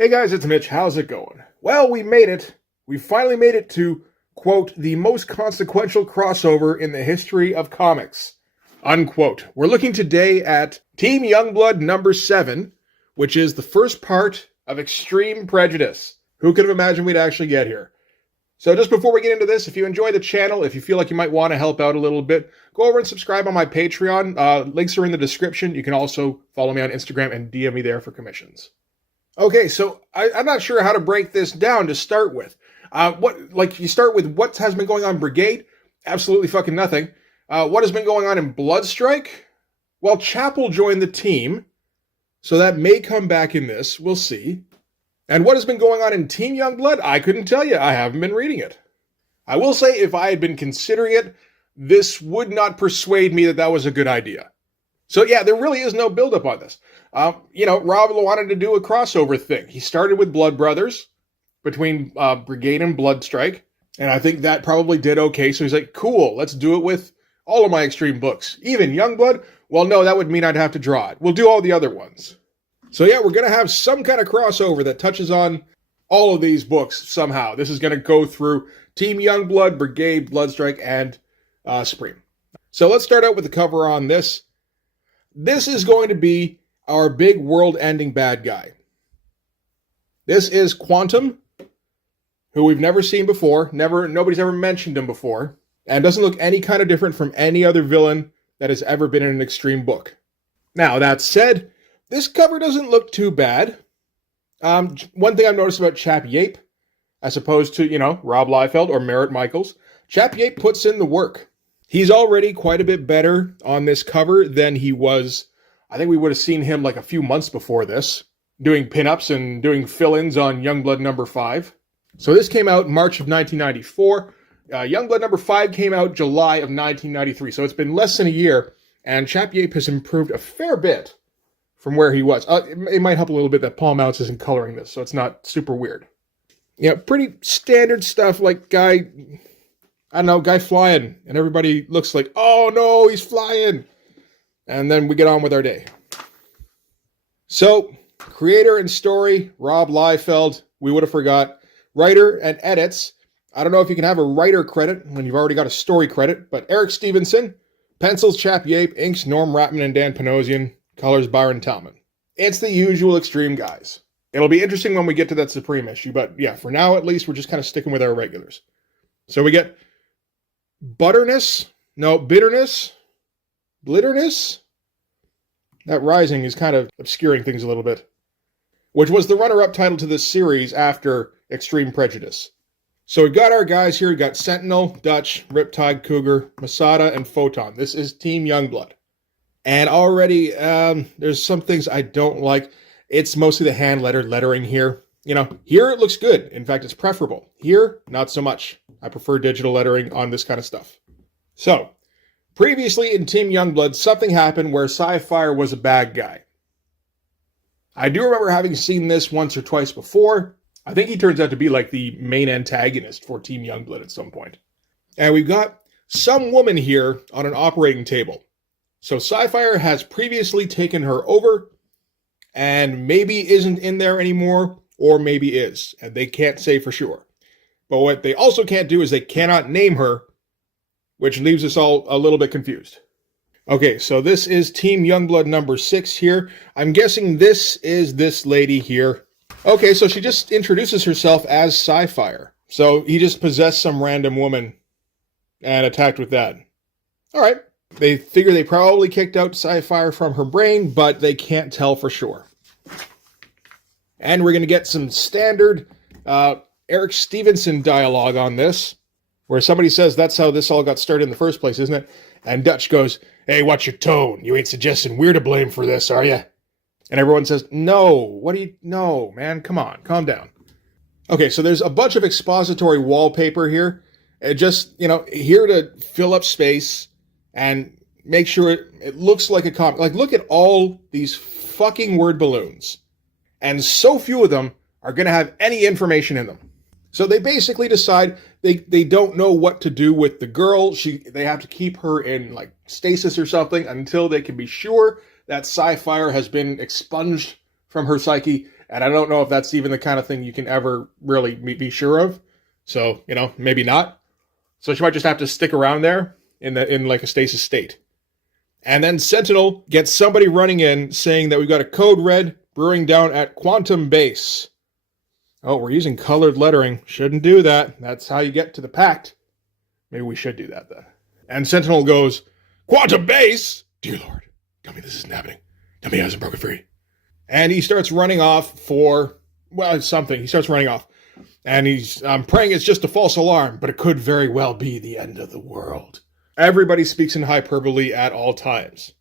Hey guys, it's Mitch. How's it going? Well, we made it. We finally made it to, quote, the most consequential crossover in the history of comics, unquote. We're looking today at Team Youngblood number 7, which is the first part of Extreme Prejudice. Who could have imagined we'd actually get here? So just before we get into this, if you enjoy the channel, if you feel like you might want to help out a little bit, go over and subscribe on my Patreon. Links are in the description. You can also follow me on Instagram and DM me there for commissions. Okay, so I'm not sure how to break this down to start with. You start with what has been going on in Brigade? Absolutely fucking nothing. What has been going on in Bloodstrike? Well, Chapel joined the team, so that may come back in this. We'll see. And what has been going on in Team Youngblood? I couldn't tell you. I haven't been reading it. I will say if I had been considering it, this would not persuade me that that was a good idea. So yeah, there really is no buildup on this. Rob wanted to do a crossover thing. He started with Blood Brothers between Brigade and Bloodstrike, and I think that probably did okay. So he's like, cool, let's do it with all of my Extreme books. Even Youngblood? Well, no, that would mean I'd have to draw it. We'll do all the other ones. So yeah, we're going to have some kind of crossover that touches on all of these books somehow. This is going to go through Team Youngblood, Brigade, Bloodstrike, and Supreme. So let's start out with the cover on this. This is going to be our big world-ending bad guy. This is Quantum, who we've never seen before. Nobody's ever mentioned him before, and doesn't look any kind of different from any other villain that has ever been in an Extreme book. Now, that said, this cover doesn't look too bad. One thing I've noticed about Chap Yape, as opposed to, Rob Liefeld or Merritt Michaels, Chap Yape puts in the work. He's already quite a bit better on this cover than he was. I think we would have seen him like a few months before this, doing pinups and doing fill-ins on Youngblood number 5. So this came out March of 1994. Youngblood number 5 came out July of 1993. So it's been less than a year, and Chap Yape has improved a fair bit from where he was. It might help a little bit that Paul Mounts isn't coloring this, so it's not super weird. Pretty standard stuff like guy flying, and everybody looks like, oh no, he's flying. And then we get on with our day. So, creator and story, Rob Liefeld, we would have forgot. Writer and edits, I don't know if you can have a writer credit when you've already got a story credit, but Eric Stevenson, pencils Chap Yape, inks Norm Ratman and Dan Panosian, colors Byron Talman. It's the usual Extreme guys. It'll be interesting when we get to that Supreme issue, but yeah, for now at least, we're just kind of sticking with our regulars. So we get bitterness. That rising is kind of obscuring things a little bit. Which was the runner-up title to this series after Extreme Prejudice. So we got our guys here. We got Sentinel, Dutch, Riptide, Cougar, Masada, and Photon. This is Team Youngblood. And already, there's some things I don't like. It's mostly the hand-lettered lettering here. Here it looks good. In fact, it's preferable. Here, not so much. I prefer digital lettering on this kind of stuff. So, previously in Team Youngblood, something happened where Sapphire was a bad guy. I do remember having seen this once or twice before. I think he turns out to be like the main antagonist for Team Youngblood at some point. And we've got some woman here on an operating table. So Sapphire has previously taken her over and maybe isn't in there anymore, or maybe is, and they can't say for sure. But what they also can't do is they cannot name her, which leaves us all a little bit confused. Okay, so this is Team Youngblood number 6 here. I'm guessing this is this lady here. Okay, so she just introduces herself as Sapphire. So he just possessed some random woman and attacked with that. All right. They figure they probably kicked out Sapphire from her brain, but they can't tell for sure. And we're going to get some standard Eric Stevenson dialogue on this, where somebody says that's how this all got started in the first place, isn't it? And Dutch goes, hey, watch your tone. You ain't suggesting we're to blame for this, are you? And everyone says, no, no, man, come on, calm down. Okay, so there's a bunch of expository wallpaper here. Just, here to fill up space and make sure it looks like a comic. Like, look at all these fucking word balloons. And so few of them are going to have any information in them. So they basically decide they don't know what to do with the girl. They have to keep her in like stasis or something until they can be sure that Sapphire has been expunged from her psyche And I don't know if that's even the kind of thing you can ever really be sure of. So, maybe not. So she might just have to stick around there in like a stasis state. And then Sentinel gets somebody running in saying that we've got a code red brewing down at Quantum Base. Oh, we're using colored lettering. Shouldn't do that. That's how you get to the pact. Maybe we should do that then. And Sentinel goes, Quantum Base? Dear Lord, tell me this isn't happening. Tell me he hasn't broken free. And he starts running off for, something. He starts running off. And I'm praying it's just a false alarm, but it could very well be the end of the world. Everybody speaks in hyperbole at all times.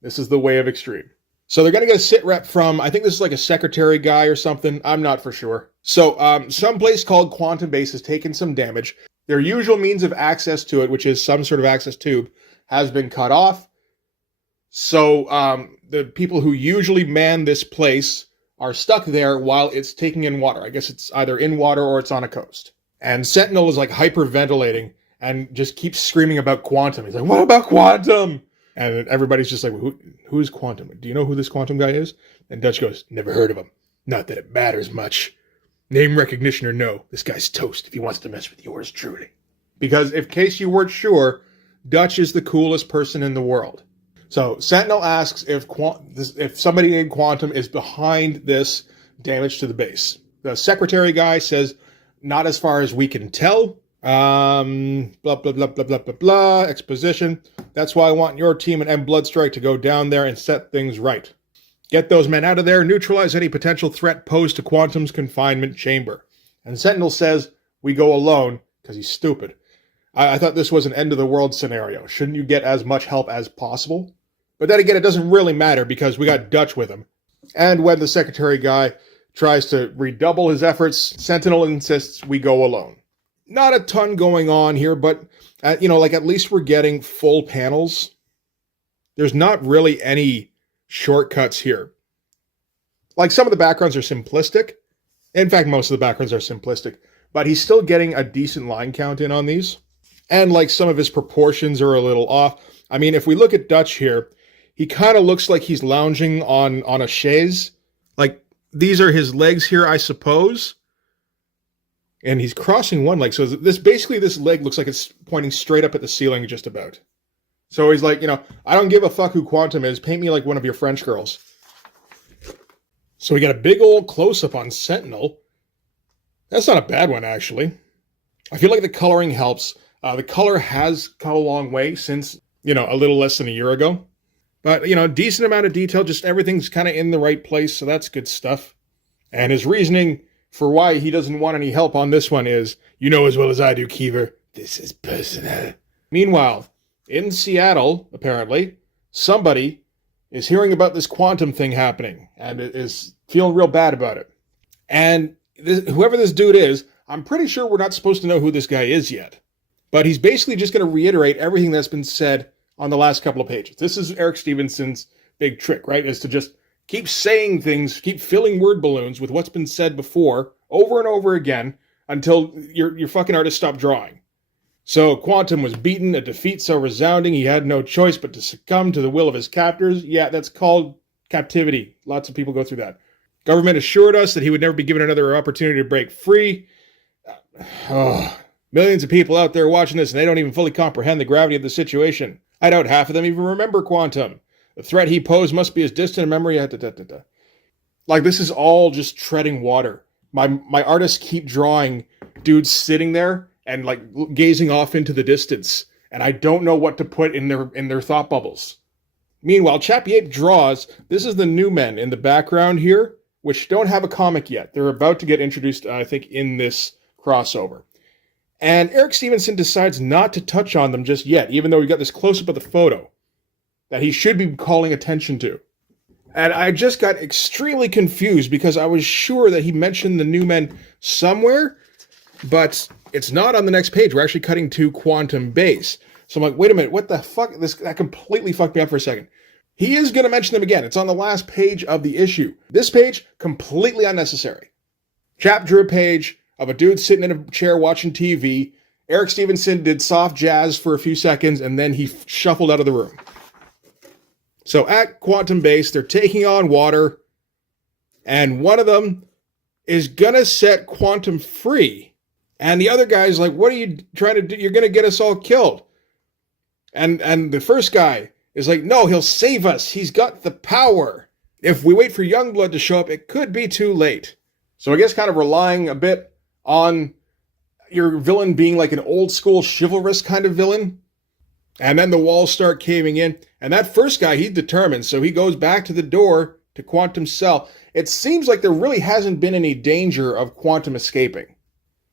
This is the way of extreme. So they're going to get a sit rep from, I think this is like a secretary guy or something. I'm not for sure. So some place called Quantum Base has taken some damage. Their usual means of access to it, which is some sort of access tube, has been cut off. So the people who usually man this place are stuck there while it's taking in water. I guess it's either in water or it's on a coast. And Sentinel is like hyperventilating and just keeps screaming about Quantum. He's like, what about Quantum? And everybody's just like, who is Quantum? Do you know who this Quantum guy is? And Dutch goes, never heard of him. Not that it matters much. Name recognition or no, this guy's toast if he wants to mess with yours truly. Because in case you weren't sure, Dutch is the coolest person in the world. So Sentinel asks if somebody named Quantum is behind this damage to the base. The secretary guy says, not as far as we can tell. Blah, blah, blah, blah, blah, blah, blah, exposition. That's why I want your team and M Bloodstrike to go down there and set things right. Get those men out of there, neutralize any potential threat posed to Quantum's confinement chamber. And Sentinel says, we go alone, because he's stupid. I thought this was an end-of-the-world scenario. Shouldn't you get as much help as possible? But then again, it doesn't really matter, because we got Dutch with him. And when the secretary guy tries to redouble his efforts, Sentinel insists we go alone. Not a ton going on here, but, at least we're getting full panels. There's not really any shortcuts here. Like, some of the backgrounds are simplistic. In fact, most of the backgrounds are simplistic. But he's still getting a decent line count in on these. And, some of his proportions are a little off. I mean, if we look at Dutch here, he kind of looks like he's lounging on a chaise. Like, these are his legs here, I suppose. And he's crossing one leg. So this leg looks like it's pointing straight up at the ceiling just about. So he's like, I don't give a fuck who Quantum is. Paint me like one of your French girls. So we got a big old close-up on Sentinel. That's not a bad one, actually. I feel like the coloring helps. The color has come a long way since, a little less than a year ago. But, decent amount of detail. Just everything's kind of in the right place. So that's good stuff. And his reasoning for why he doesn't want any help on this one is, you know as well as I do, Keever, this is personal. Meanwhile, in Seattle, apparently, somebody is hearing about this Quantum thing happening and is feeling real bad about it. And whoever this dude is, I'm pretty sure we're not supposed to know who this guy is yet. But he's basically just going to reiterate everything that's been said on the last couple of pages. This is Eric Stevenson's big trick, right? Is to just keep saying things, keep filling word balloons with what's been said before, over and over again, until your fucking artist stopped drawing. So Quantum was beaten, a defeat so resounding he had no choice but to succumb to the will of his captors. Yeah, that's called captivity. Lots of people go through that. Government assured us that he would never be given another opportunity to break free. Millions of people out there watching this, and they don't even fully comprehend the gravity of the situation. I doubt half of them even remember Quantum. The threat he posed must be as distant a memory. Like, this is all just treading water. My artists keep drawing dudes sitting there and gazing off into the distance, and I don't know what to put in their thought bubbles. Meanwhile, Chappie Ape draws. This is the new men in the background here, which don't have a comic yet. They're about to get introduced, I think, in this crossover. And Eric Stevenson decides not to touch on them just yet, even though we got this close-up of the photo that he should be calling attention to. And I just got extremely confused because I was sure that he mentioned the new men somewhere, but it's not on the next page. We're actually cutting to Quantum Base. So I'm like, wait a minute, what the fuck? That completely fucked me up for a second. He is going to mention them again. It's on the last page of the issue. This page, completely unnecessary. Chap drew a page of a dude sitting in a chair watching TV. Eric Stevenson did soft jazz for a few seconds, and then he shuffled out of the room. So at Quantum Base, they're taking on water. And one of them is gonna set Quantum free. And the other guy's like, what are you trying to do? You're gonna get us all killed. And the first guy is like, no, he'll save us. He's got the power. If we wait for Youngblood to show up, it could be too late. So I guess kind of relying a bit on your villain being like an old school chivalrous kind of villain. And then the walls start caving in. And that first guy, he's determined. So he goes back to the door to Quantum's cell. It seems like there really hasn't been any danger of Quantum escaping,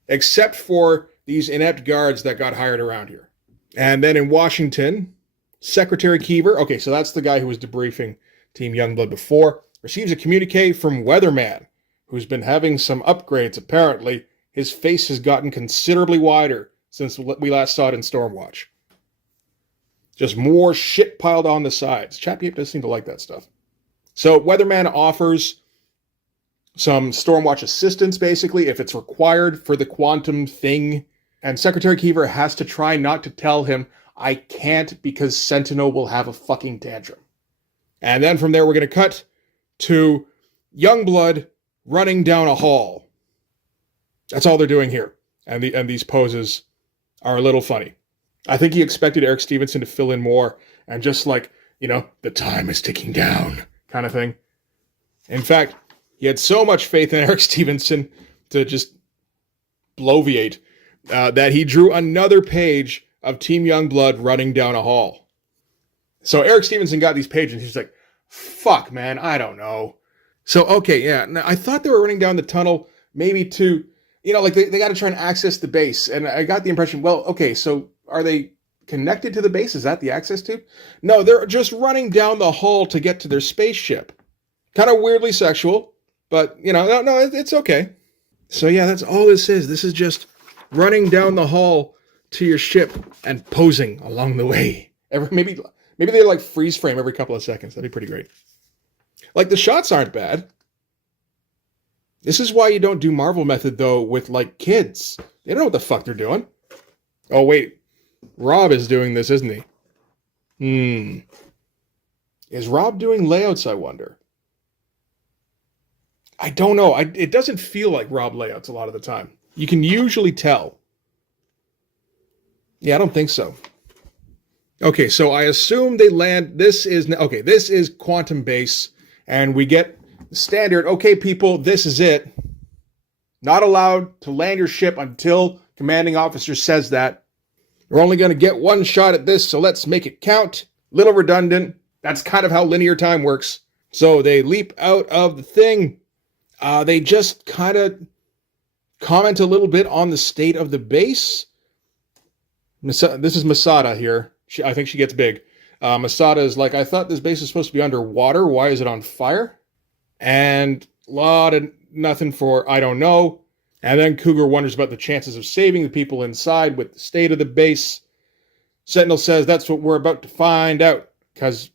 except for these inept guards that got hired around here. And then in Washington, Secretary Keever, okay, so that's the guy who was debriefing Team Youngblood before, receives a communique from Weatherman, who's been having some upgrades, apparently. His face has gotten considerably wider since we last saw it in Stormwatch. Just more shit piled on the sides. Chappie Ape does seem to like that stuff. So Weatherman offers some Stormwatch assistance, basically, if it's required for the Quantum thing. And Secretary Keever has to try not to tell him, I can't because Sentinel will have a fucking tantrum. And then from there, we're going to cut to Youngblood running down a hall. That's all they're doing here. And these poses are a little funny. I think he expected Eric Stevenson to fill in more and just like, the time is ticking down kind of thing. In fact, he had so much faith in Eric Stevenson to just bloviate that he drew another page of Team Youngblood running down a hall. So Eric Stevenson got these pages and he's like, fuck, man, I don't know. So, okay, yeah, now, I thought they were running down the tunnel maybe to, like they got to try and access the base. And I got the impression, well, okay, so are they connected to the base? Is that the access tube? No, they're just running down the hall to get to their spaceship. Kind of weirdly sexual, but, no, it's okay. So, yeah, that's all this is. This is just running down the hall to your ship and posing along the way. Maybe they like freeze frame every couple of seconds. That'd be pretty great. Like, the shots aren't bad. This is why you don't do Marvel method, though, with, like, kids. They don't know what the fuck they're doing. Oh, wait. Rob is doing this, isn't he? Is Rob doing layouts, I wonder? I don't know. It doesn't feel like Rob layouts a lot of the time. You can usually tell. Yeah, I don't think so. Okay, so I assume they land... This is Quantum Base, and we get the standard, okay, people, this is it. Not allowed to land your ship until commanding officer says that. We're only going to get one shot at this, so let's make it count. Little redundant. That's kind of how linear time works. So they leap out of the thing. They just kind of comment a little bit on the state of the base. This is Masada here. I think she gets big. Masada is like, I thought this base is supposed to be underwater. Why is it on fire? And a lot of nothing for I don't know. And then Cougar wonders about the chances of saving the people inside with the state of the base. Sentinel says that's what we're about to find out. Because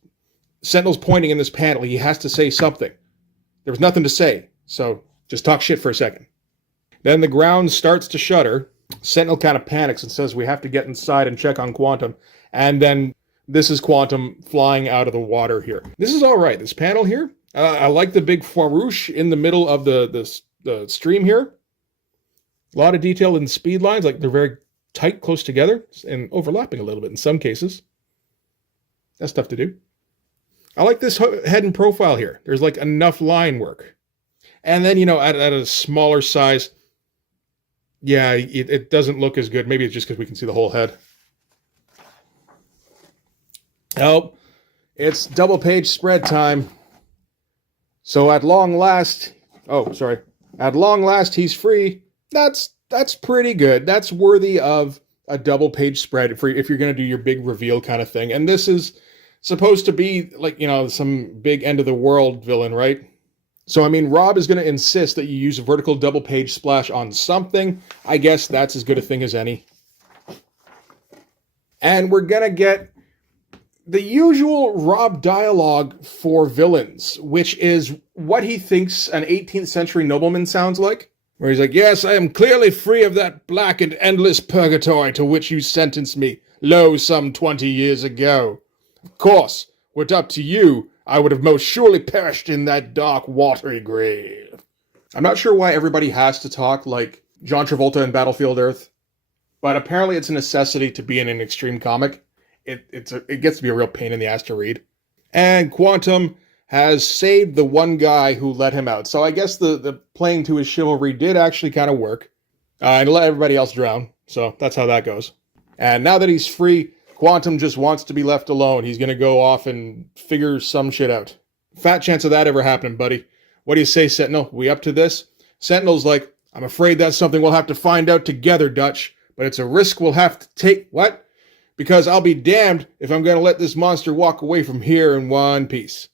Sentinel's pointing in this panel. He has to say something. There was nothing to say. So just talk shit for a second. Then the ground starts to shudder. Sentinel kind of panics and says we have to get inside and check on Quantum. And then this is Quantum flying out of the water here. This is all right. This panel here. I like the big farouche in the middle of the stream here. A lot of detail in the speed lines. Like they're very tight, close together, and overlapping a little bit in some cases. That's tough to do. I like this head and profile here. There's like enough line work. And then, at a smaller size, yeah, it doesn't look as good. Maybe it's just because we can see the whole head. Oh, it's double page spread time. So at long last, he's free. That's pretty good. That's worthy of a double page spread if you're going to do your big reveal kind of thing. And this is supposed to be like, some big end of the world villain, right? So, Rob is going to insist that you use a vertical double page splash on something. I guess that's as good a thing as any. And we're going to get the usual Rob dialogue for villains, which is what he thinks an 18th century nobleman sounds like. Where he's like, yes, I am clearly free of that black and endless purgatory to which you sentenced me, some 20 years ago. Of course, what's up to you, I would have most surely perished in that dark, watery grave. I'm not sure why everybody has to talk like John Travolta in Battlefield Earth, but apparently it's a necessity to be in an extreme comic. It gets to be a real pain in the ass to read. And Quantum has saved the one guy who let him out. So I guess the playing to his chivalry did actually kind of work. And let everybody else drown. So that's how that goes. And now that he's free, Quantum just wants to be left alone. He's going to go off and figure some shit out. Fat chance of that ever happening, buddy. What do you say, Sentinel? We up to this? Sentinel's like, I'm afraid that's something we'll have to find out together, Dutch. But it's a risk we'll have to take. What? Because I'll be damned if I'm going to let this monster walk away from here in one piece.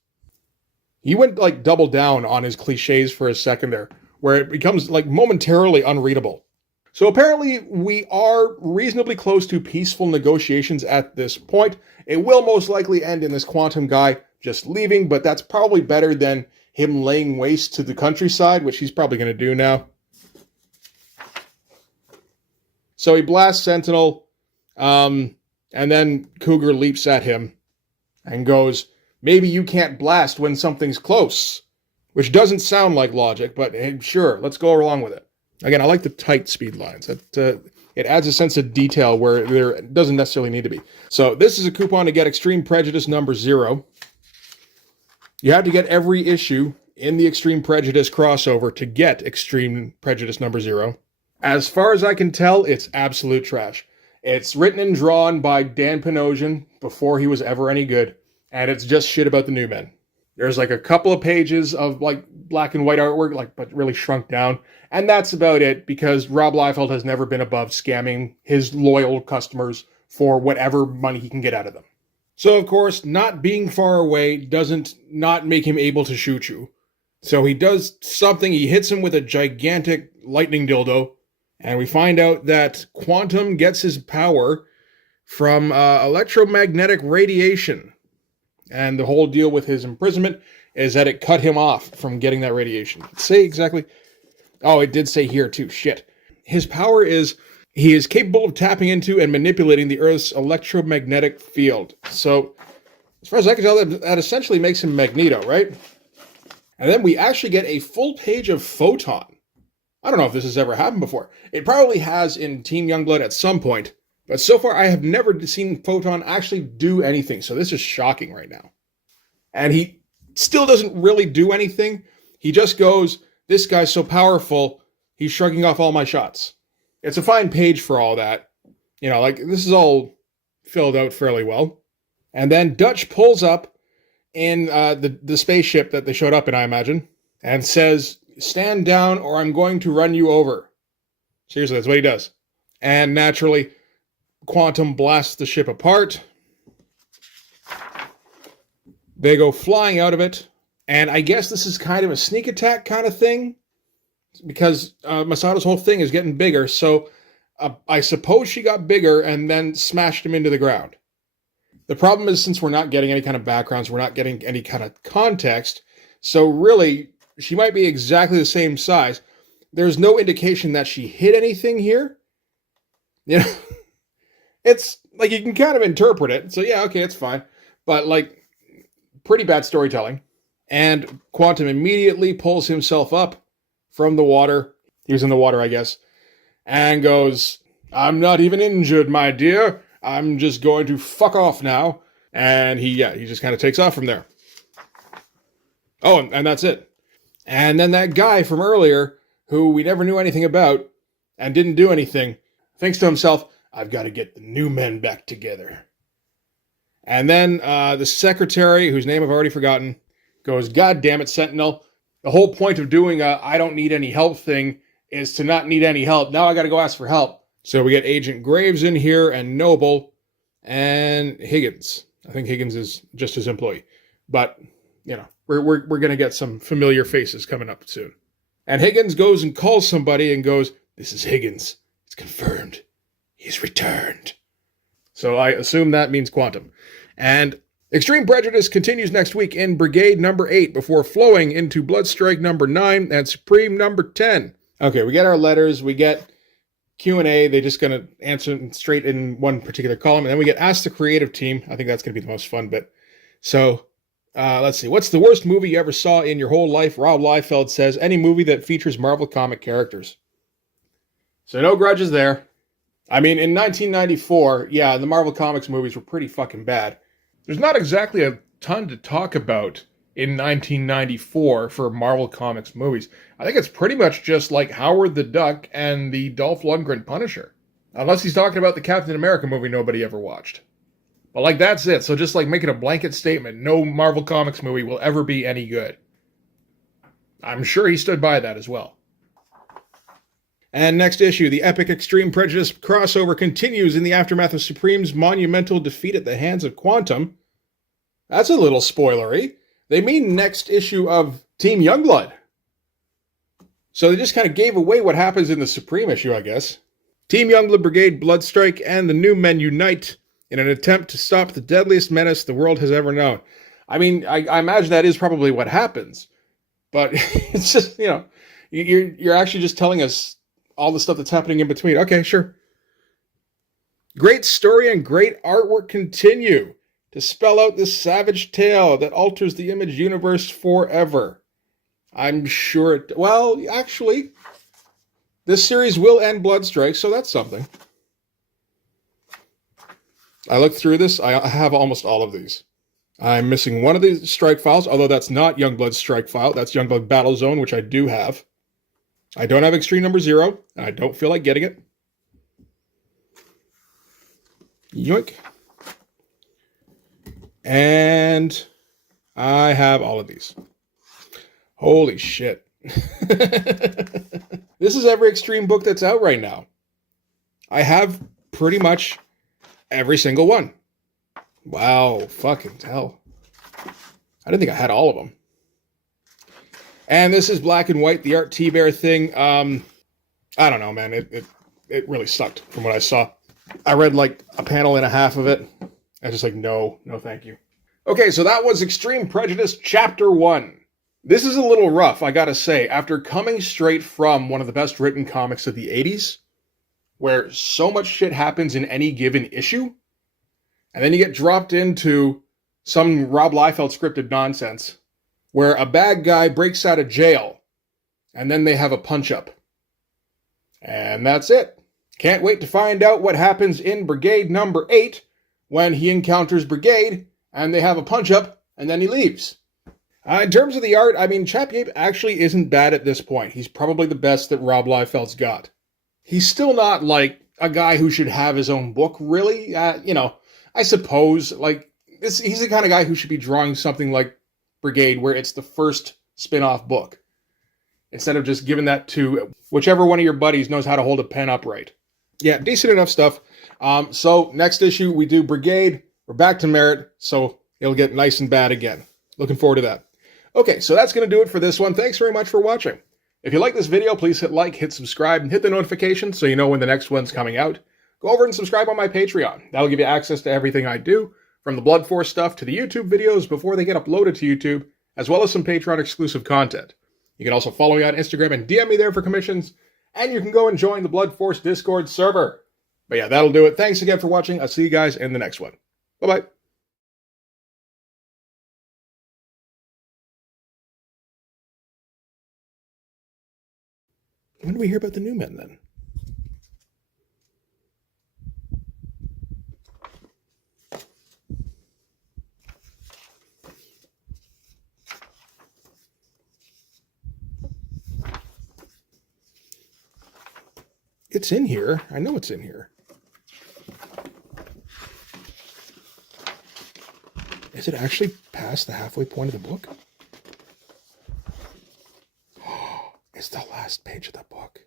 He went like double down on his cliches for a second there, where it becomes like momentarily unreadable. So apparently we are reasonably close to peaceful negotiations at this point. It will most likely end in this Quantum guy just leaving, but that's probably better than him laying waste to the countryside, which he's probably going to do now. So he blasts Sentinel, and then Cougar leaps at him and goes, maybe you can't blast when something's close, which doesn't sound like logic, but hey, sure, let's go along with it. Again, I like the tight speed lines. It adds a sense of detail where there doesn't necessarily need to be. So this is a coupon to get Extreme Prejudice number 0. You have to get every issue in the Extreme Prejudice crossover to get Extreme Prejudice number 0. As far as I can tell, it's absolute trash. It's written and drawn by Dan Panosian before he was ever any good, and it's just shit about the New Men. There's like a couple of pages of like black and white artwork, but really shrunk down. And that's about it, because Rob Liefeld has never been above scamming his loyal customers for whatever money he can get out of them. So, of course, not being far away doesn't not make him able to shoot you. So he does something. He hits him with a gigantic lightning dildo. And we find out that Quantum gets his power from electromagnetic radiation. And the whole deal with his imprisonment is that it cut him off from getting that radiation. Say exactly. Oh, it did say here too. Shit. His power is he is capable of tapping into and manipulating the Earth's electromagnetic field. So, as far as I can tell, that essentially makes him Magneto, right? And then we actually get a full page of Photon. I don't know if this has ever happened before. It probably has in Team Youngblood at some point. But so far, I have never seen Photon actually do anything. So this is shocking right now. And he still doesn't really do anything. He just goes, this guy's so powerful, he's shrugging off all my shots. It's a fine page for all that. You know, like, this is all filled out fairly well. And then Dutch pulls up in the spaceship that they showed up in, I imagine, and says, stand down or I'm going to run you over. Seriously, that's what he does. And naturally, Quantum blasts the ship apart. They go flying out of it. And I guess this is kind of a sneak attack kind of thing, because Masato's whole thing is getting bigger. So I suppose she got bigger and then smashed him into the ground. The problem is, since we're not getting any kind of backgrounds, we're not getting any kind of context. So really, she might be exactly the same size. There's no indication that she hit anything here. You know, it's like you can kind of interpret it. So yeah, okay, it's fine. But like, pretty bad storytelling. And Quantum immediately pulls himself up from the water. He was in the water, I guess. And goes, I'm not even injured, my dear. I'm just going to fuck off now. And he just kind of takes off from there. Oh, and that's it. And then that guy from earlier, who we never knew anything about and didn't do anything, thinks to himself, I've got to get the New Men back together. And then the secretary, whose name I've already forgotten, goes, God damn it, Sentinel. The whole point of doing a I don't need any help thing is to not need any help. Now I got to go ask for help. So we get Agent Graves in here, and Noble, and Higgins. I think Higgins is just his employee. But, you know, we're going to get some familiar faces coming up soon. And Higgins goes and calls somebody and goes, this is Higgins. It's confirmed. He's returned. So I assume that means Quantum. And Extreme Prejudice continues next week in Brigade number 8 before flowing into Bloodstrike number 9 and Supreme number 10. Okay, we get our letters, we get Q&A, they're just going to answer them straight in one particular column, and then we get Ask the Creative Team. I think that's going to be the most fun bit. So, Let's see. What's the worst movie you ever saw in your whole life? Rob Liefeld says, any movie that features Marvel comic characters. So no grudges there. I mean, in 1994, yeah, the Marvel Comics movies were pretty fucking bad. There's not exactly a ton to talk about in 1994 for Marvel Comics movies. I think it's pretty much just like Howard the Duck and the Dolph Lundgren Punisher. Unless he's talking about the Captain America movie nobody ever watched. But like, that's it. So just like making a blanket statement, no Marvel Comics movie will ever be any good. I'm sure he stood by that as well. And next issue, the epic Extreme Prejudice crossover continues in the aftermath of Supreme's monumental defeat at the hands of Quantum. That's a little spoilery. They mean next issue of Team Youngblood. So they just kind of gave away what happens in the Supreme issue, I guess. Team Youngblood Brigade, Bloodstrike, and the New Men unite in an attempt to stop the deadliest menace the world has ever known. I mean, I imagine that is probably what happens. But it's just, you know, you're actually just telling us all the stuff that's happening in between. Okay, sure. Great story and great artwork continue to spell out this savage tale that alters the Image universe forever. I'm sure it... Well, actually, this series will end Bloodstrike, so that's something. I looked through this. I have almost all of these. I'm missing one of the strike files, although that's not Youngblood's strike file. That's Youngblood Battle Zone, which I do have. I don't have Extreme number 0, and I don't feel like getting it. Yoink. And I have all of these. Holy shit. This is every Extreme book that's out right now. I have pretty much every single one. Wow, fucking hell. I didn't think I had all of them. And this is black and white, the Art T-Bear thing. I don't know, man. It really sucked from what I saw. I read like a panel and a half of it. I was just like, no, thank you. Okay, so that was Extreme Prejudice Chapter 1. This is a little rough, I gotta say. After coming straight from one of the best written comics of the 80s, where so much shit happens in any given issue, and then you get dropped into some Rob Liefeld scripted nonsense, where a bad guy breaks out of jail, and then they have a punch-up. And that's it. Can't wait to find out what happens in Brigade number 8, when he encounters Brigade, and they have a punch-up, and then he leaves. In terms of the art, I mean, Chap Yape actually isn't bad at this point. He's probably the best that Rob Liefeld's got. He's still not, like, a guy who should have his own book, really. You know, I suppose, like, he's the kind of guy who should be drawing something like Brigade, where it's the first spin-off book, instead of just giving that to whichever one of your buddies knows how to hold a pen upright. Yeah, decent enough stuff. So, next issue, we do Brigade. We're back to Merit, so it'll get nice and bad again. Looking forward to that. Okay, so that's going to do it for this one. Thanks very much for watching. If you like this video, please hit like, hit subscribe, and hit the notification so you know when the next one's coming out. Go over and subscribe on my Patreon. That'll give you access to everything I do, from the Blood Force stuff to the YouTube videos before they get uploaded to YouTube, as well as some Patreon exclusive content. You can also follow me on Instagram and DM me there for commissions, and you can go and join the Blood Force Discord server. But yeah, that'll do it. Thanks again for watching. I'll see you guys in the next one. Bye-bye. When do we hear about the New Men, then? It's in here. I know it's in here. Is it actually past the halfway point of the book? It's the last page of the book.